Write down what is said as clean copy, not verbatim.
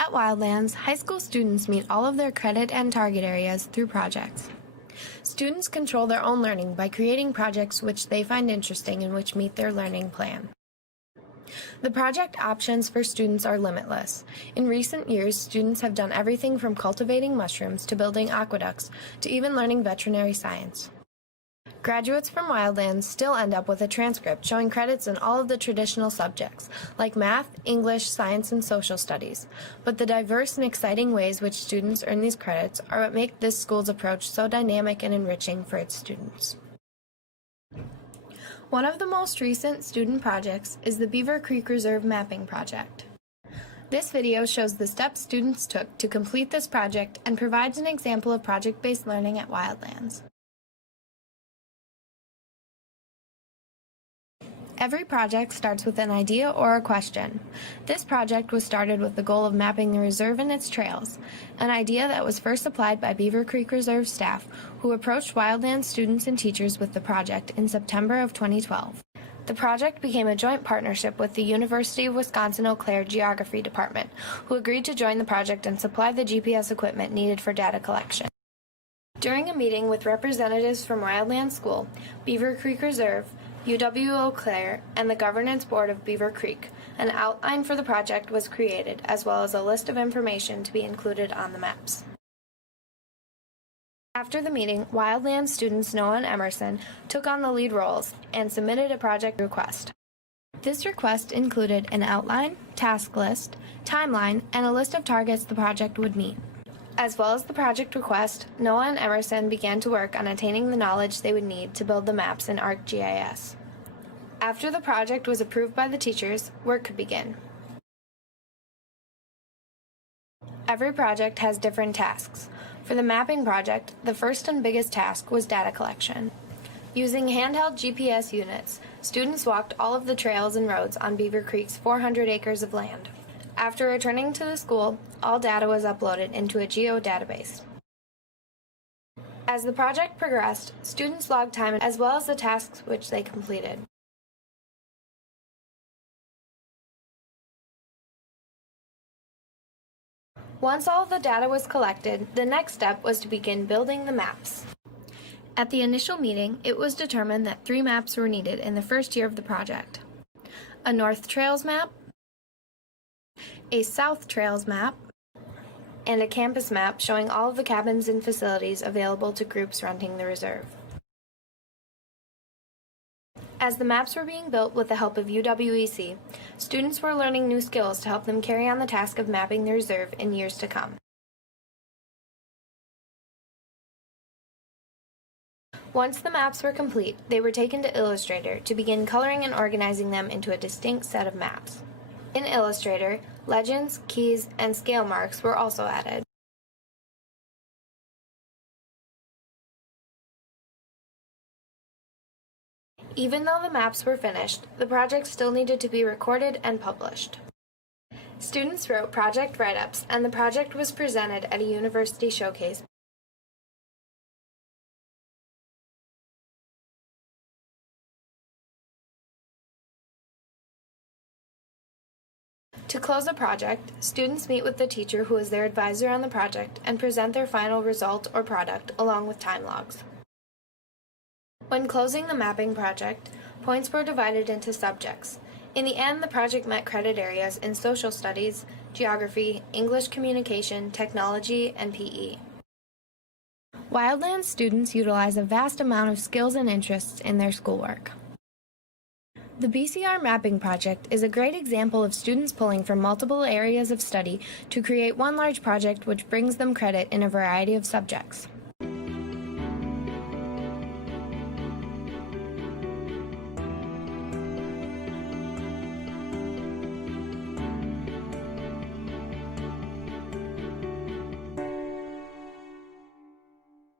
At Wildlands, high school students meet all of their credit and target areas through projects. Students control their own learning by creating projects which they find interesting and which meet their learning plan. The project options for students are limitless. In recent years, students have done everything from cultivating mushrooms to building aqueducts to even learning veterinary science. Graduates from Wildlands still end up with a transcript showing credits in all of the traditional subjects, like math, English, science, and social studies. But the diverse and exciting ways which students earn these credits are what make this school's approach so dynamic and enriching for its students. One of the most recent student projects is the Beaver Creek Reserve Mapping Project. This video shows the steps students took to complete this project and provides an example of project-based learning at Wildlands. Every project starts with an idea or a question. This project was started with the goal of mapping the reserve and its trails, an idea that was first applied by Beaver Creek Reserve staff, who approached Wildlands students and teachers with the project in September of 2012. The project became a joint partnership with the University of Wisconsin-Eau Claire Geography Department, who agreed to join the project and supply the GPS equipment needed for data collection. During a meeting with representatives from Wildlands School, Beaver Creek Reserve, UW-Eau Claire, and the Governance Board of Beaver Creek, an outline for the project was created, as well as a list of information to be included on the maps. After the meeting, Wildlands students Noah and Emerson took on the lead roles and submitted a project request. This request included an outline, task list, timeline, and a list of targets the project would meet. As well as the project request, Noah and Emerson began to work on attaining the knowledge they would need to build the maps in ArcGIS. After the project was approved by the teachers, work could begin. Every project has different tasks. For the mapping project, the first and biggest task was data collection. Using handheld GPS units, students walked all of the trails and roads on Beaver Creek's 400 acres of land. After returning to the school, all data was uploaded into a geodatabase. As the project progressed, students logged time as well as the tasks which they completed. Once all of the data was collected, the next step was to begin building the maps. At the initial meeting, it was determined that 3 maps were needed in the first year of the project: a North Trails map, a South Trails map, and a campus map showing all of the cabins and facilities available to groups renting the reserve. As the maps were being built with the help of UWEC, students were learning new skills to help them carry on the task of mapping the reserve in years to come. Once the maps were complete, they were taken to Illustrator to begin coloring and organizing them into a distinct set of maps. In Illustrator, legends, keys, and scale marks were also added. Even though the maps were finished, the project still needed to be recorded and published. Students wrote project write-ups, and the project was presented at a university showcase. To close a project, students meet with the teacher who is their advisor on the project and present their final result or product along with time logs. When closing the mapping project, points were divided into subjects. In the end, the project met credit areas in social studies, geography, English communication, technology, and PE. Wildlands students utilize a vast amount of skills and interests in their schoolwork. The BCR Mapping Project is a great example of students pulling from multiple areas of study to create one large project which brings them credit in a variety of subjects.